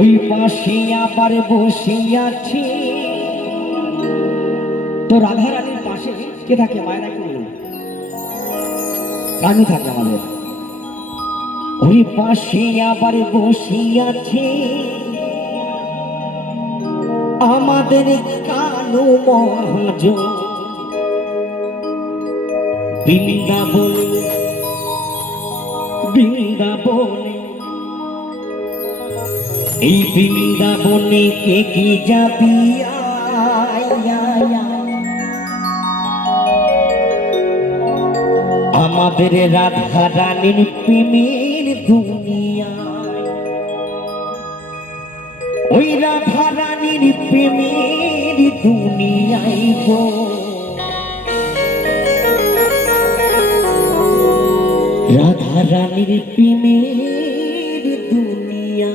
ওই পাশে আবার বসে আছি। তো রাধা রানীর পাশে কে থাকে মায়েরা কি বলুন? রানী থাকে আমাদের। ওই পাশে আবার বসে আছে আমাদের কানু মহাজন। বৃন্দাবন বৃন্দাবনে, এই বৃন্দাবনে কে কি যাবি? আমাদের রাধা রানীর প্রেমের দুনিয়ায়, ওই রাধা রানীর প্রেমের দুনিয়ায় গো রাধা রানীর প্রেমের দুনিয়া।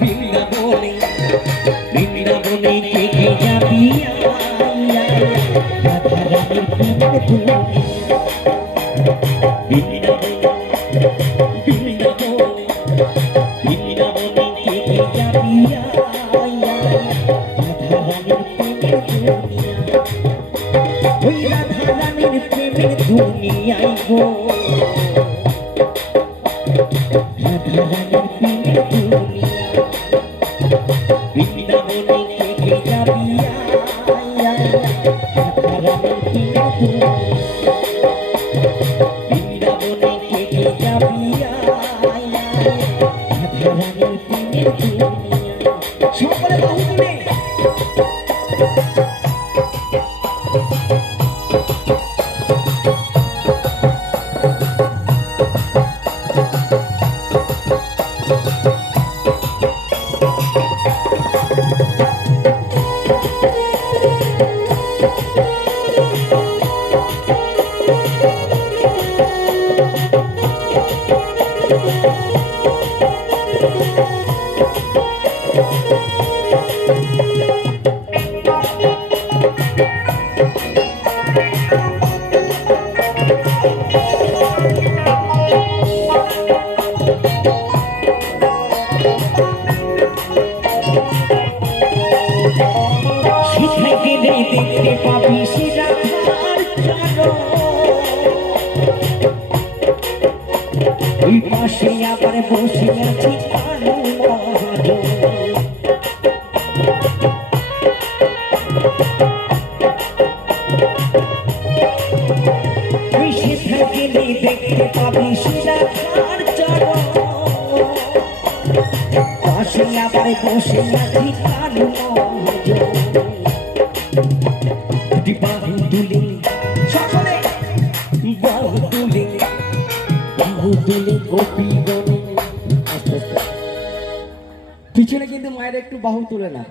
বৃন্দাবনে বৃন্দাবনে কে কে যাবি? রাধা রানীর প্রেমের দুনিয়া। বৃন্দাবনে বৃন্দাবনে কে কে যাবি? রাধা রানীর প্রেমের দুনিয়া, ওই রাধা রানীর প্রেমের দুনিয়ায় গো রাধা রানীর প্রেমের দুনিয়া। বৃন্দাবনে কে কে যাবি? রাধা রানীর প্রেমের দুনিয়া। বৃন্দাবনে কে কে যাবি? রাধা রানীর প্রেমের দুনিয়া। সকলে বাহু তুলে দেখতে পাবি সে রাধার চরণ। ওই পাশে আবার বসে আছি কানু মহাজন। ওই সেখানে গেলে দেখতে পাবি সে রাধার চরণ। পাশে আবার বসে আছি কানু মহাজন। বাহু তুলে সকলে বাহু তুলে গোপী গণে। পিছনে কিন্তু মায়ের একটু বাহু তুলে না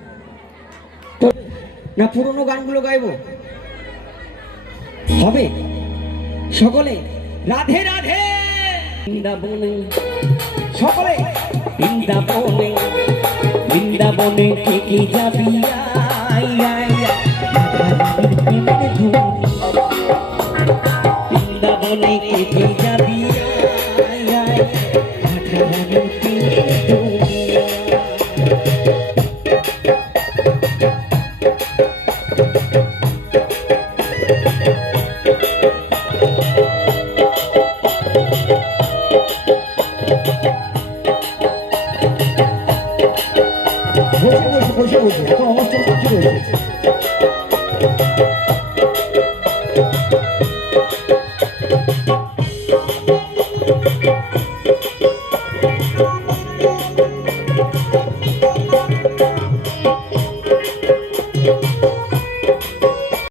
তো না, পুরোনো গানগুলো গাইবো হবে সকলে। রাধে রাধে বৃন্দাবনে, সকলে বৃন্দাবনে বৃন্দাবনে কে কে যাবি? বৃন্দাবনে কে কে যাবি? রাধা রানীর প্রেমের দুনিয়া।